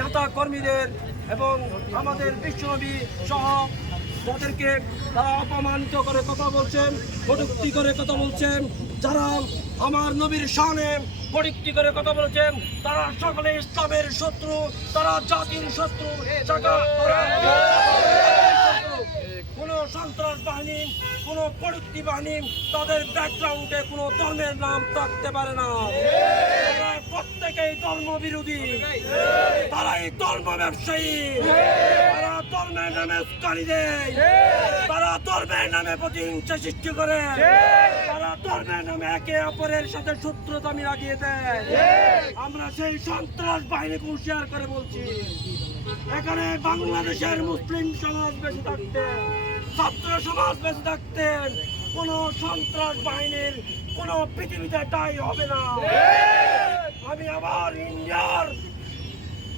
নেতা কর্মীদের এবং আমাদের বিশ্বনবী সহ যাদেরকে তারা অপমানিত করে কথা বলছেন, কটুক্তি করে কথা বলছেন, যারা আমার নবীর শানে কটুক্তি করে কথা বলছেন, তারা সকলে ইসলামের শত্রু, তারা জাতির শত্রু কোন সন্ত্রাস বাহিনী, কোন কটুক্তি বাহিনী তাদের ব্যাকগ্রাউন্ডে কোনো ধর্মের নাম থাকতে পারে না। প্রত্যেকেই ধর্ম বিরোধী তারাই ধর্ম ব্যবসায়ী তারা ধর্মের নামে উস্কানি দেয়। তারা ধর্মের নামে প্রতিহিংসা সৃষ্টি করে। তারা ধর্মের নামে একে অপরের সাথে শত্রুতা লাগিয়ে দেয়। আমরা সেই সন্ত্রাস বাহিনীকে হুঁশিয়ার করে বলছি, এখানে বাংলাদেশের মুসলিম সমাজ বেঁচে থাকতেন ছাত্র সমাজ বেঁচে থাকতেন কোন সন্ত্রাস বাহিনীর কোন পৃথিবীতে তাই হবে না। আমি আবার ইন্ডিয়ার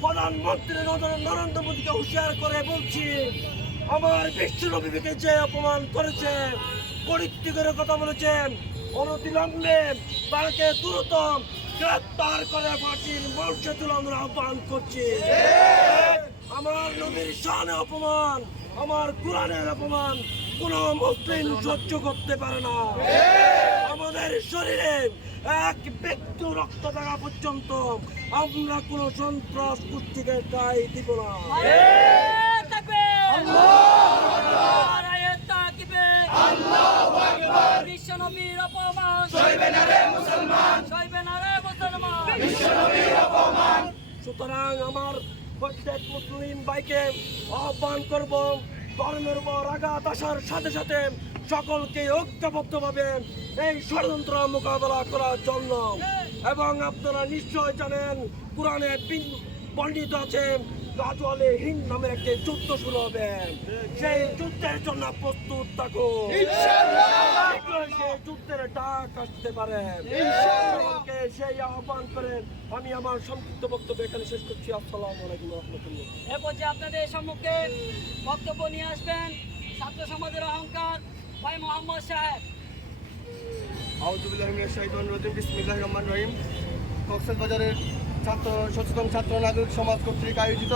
প্রধানমন্ত্রী নরেন্দ্র- মোদীকে হুঁশিয়ার করে বলছি, আমার বিশ্ব নবীকে যে অপমান করেছে করে কথা বলেছেন অনতিলম্বে তাকে দ্রুত গ্রেপ্তার করে ফাঁসির মঞ্চে আমরা আহ্বান করছি। আমার নবীর শানে অপমান, আমার কোরআনের অপমান কোন মুসলিম সহ্য করতে পারে না। আমাদের শরীরে এক ব্যক্তি রক্ত থাকা পর্যন্ত আমরা কোন সন্ত্রাস কুষ্টিকে গাই দিব না। বিশ্বনবীর অপমান সইবে না রে মুসলমান সইবে না রে মুসলমান সুতরাং আমার প্রত্যেক মুসলিম ভাইকে আহ্বান করব ধর্মের উপর আঘাত আসার সাথে সাথে সকলকে ঐক্যবদ্ধভাবে এই ষড়যন্ত্র মোকাবেলা করার জন্য। এবং আপনারা নিশ্চয় জানেন, কোরআনে পণ্ডিত আছে গাজওয়ালে হিন্দ নামের একটি যুদ্ধ শুরু হবে। সেই যুদ্ধের জন্য প্রস্তুত শীঘ্রই সেই যুদ্ধের ডাক আসতে পারে। সেই আহ্বান করে আমি আমার সংক্ষিপ্ত বক্তব্য এখানে শেষ করছি। আসসালামু আলাইকুম রহমতুল্লাহ। এ পর্যায়ে আপনাদের সম্মুখে বক্তব্য নিয়ে আসবেন ছাত্র সমাজের অহংকার ভাই মোহাম্মদ সাহেব। আউজুবিল্লাহ মিনাশ শাইতানির রাজিম। বিসমিল্লাহির রহমানির রহিম। কক্সবাজারের ছাত্র, সচেতন ছাত্র, নাগরিক সমাজ কর্তৃক আয়োজিত।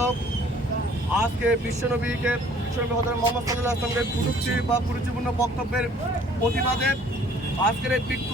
আজকে বিশ্বনবীকে, বিশ্বনবী হজরত মোহাম্মদ সাল্লাহ আসলামকে কুরুক্তি বা কুরুচিপূর্ণ বক্তব্যের প্রতিবাদে আজকের এই বিক্ষোভ